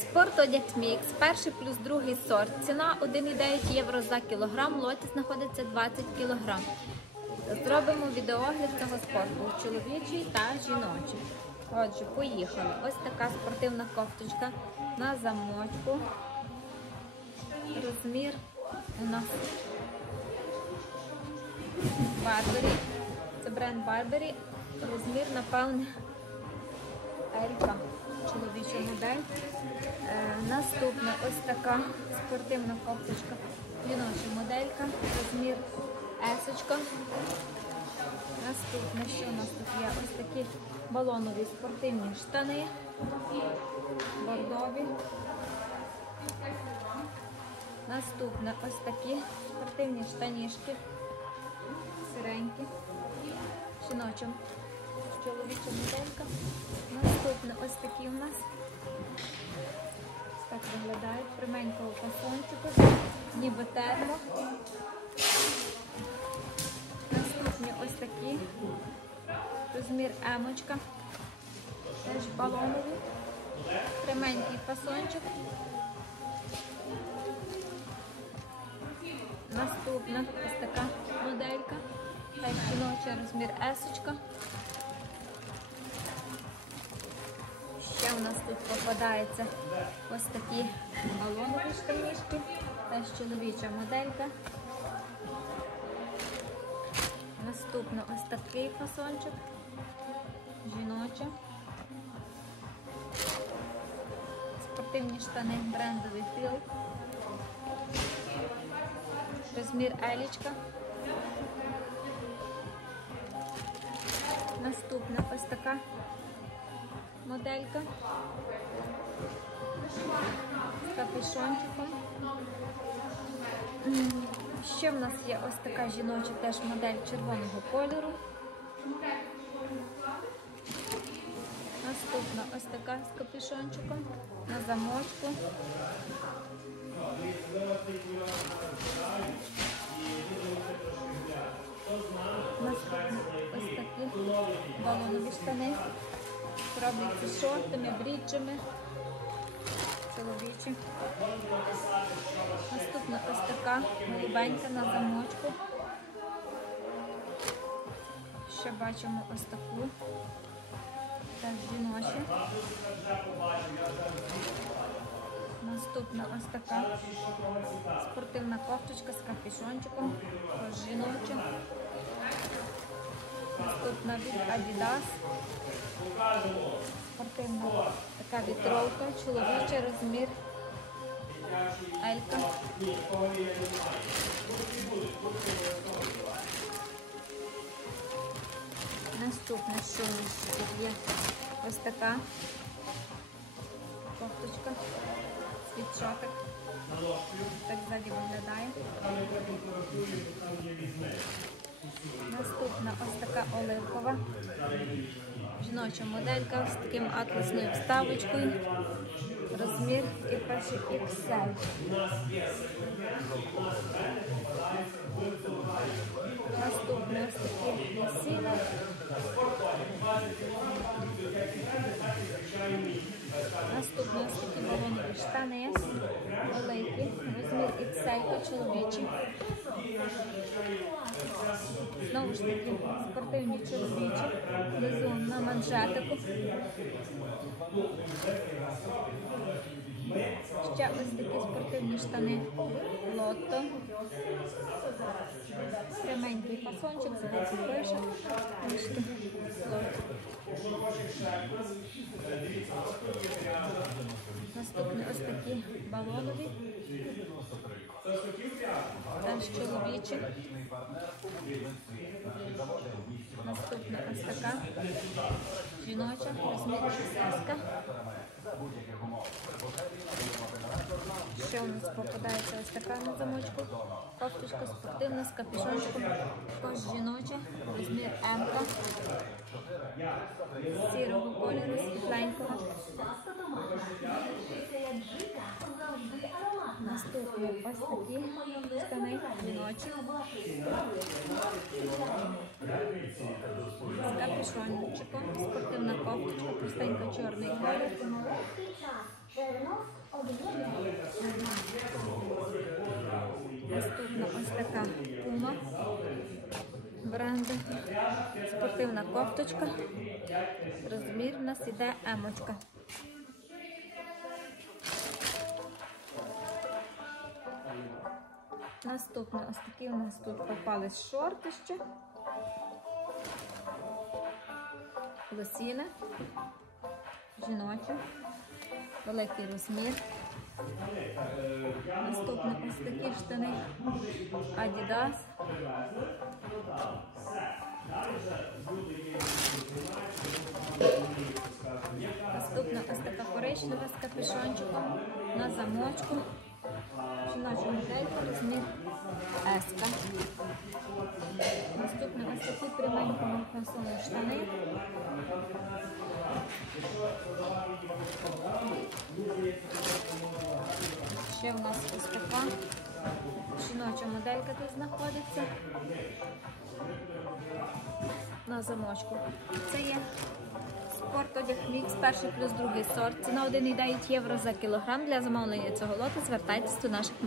Спортодяг Мікс, перший плюс другий сорт. Ціна 1,9 євро за кілограм, лоті знаходиться 20 кілограм. Зробимо відеогляд цього спорту, чоловічий та жіночий. Отже, поїхали. Ось така спортивна кофточка на замочку. Розмір у нас Барбері. Це бренд Барбері. Розмір, напевне, Елька. Чоловіча модель. Е, наступна ось така спортивна кофточка. Жіноча моделька. Розмір есочка. Наступне, що у нас тут є? Ось такі балонові спортивні штани. Бордові. Наступне ось такі спортивні штанішки. Сиренькі. Жіноча чоловіча моделька. Наступне ось такі у нас. Так виглядають пряменького фасончику, ніби термо. Наступні ось такі. Розмір емочка. Теж балонові. Пряменький фасончик. Наступна ось така моделька. Так, жіноча розмір есочка. У нас тут попадається ось такі балонові штанішки. Теж чоловіча моделька. Наступно ось такий фасончик. Жіноча. Спортивні штани брендовий філ. Розмір елічка. Наступна ось така моделька з капюшончиком. Ще в нас є ось така жіноча теж модель червоного кольору. Наступна ось така з капюшончиком на замочку. Наступні ось такі балонові штани. Роблять з шортами, бріджами. Чоловічі. Наступна ось така голубенька на замочку. Ще бачимо ось таку. Теж жіночі. Наступна ось така спортивна кофточка з капюшончиком. Теж жіноча. Наступна від Adidas. Спортивна така вітровка, чоловічий розмір. Елька. Наступне, що у нас є ось така кофточка, світшотик. Так ззаді виглядає. Наступна ось така оливкова. Жіноча моделька з таким атласною вставочкою. Розмір і перший XL. Наступне ось такі весілля. Наступне ось такі балонові штани. Олейки. Розмір XL чоловічий. Знову ж таки, спортивні чоловічі, внизу на манжетику. Ще ось такі спортивні штани лотто. Пряменький фасончик, здається, пише. Лотто. Наступні ось такі балонові. Теж чоловічі. Наступна ось така жіноча, розмір шістка. Ще у нас попадається ось така на замочку. Кофточка спортивна з капюшончиком. Також жіноча, розмір М. Сірого кольору, світленького. ось такі штани жіночі. З капюшончиком, спортивна кофточка, простенько чорний колір. Наступна ось така пума бренди. Спортивна кофточка. Розмір в нас йде емочка. Наступне, ось такі у нас тут попались шорти ще. Лосіни. Жіночі. Великий розмір. Наступне ось такі штани Adidas. Наступна ось така коричнева з капюшончиком на замочку. Жіноча моделька, розмір S. Наступне ось такі пряменькому фасону штани. Ще в нас ось така жіноча моделька тут знаходиться на замочку. Це є спортодяг мікс, перший плюс другий сорт. Ціна 1,9 євро за кілограм. Для замовлення цього лоту звертайтесь до наших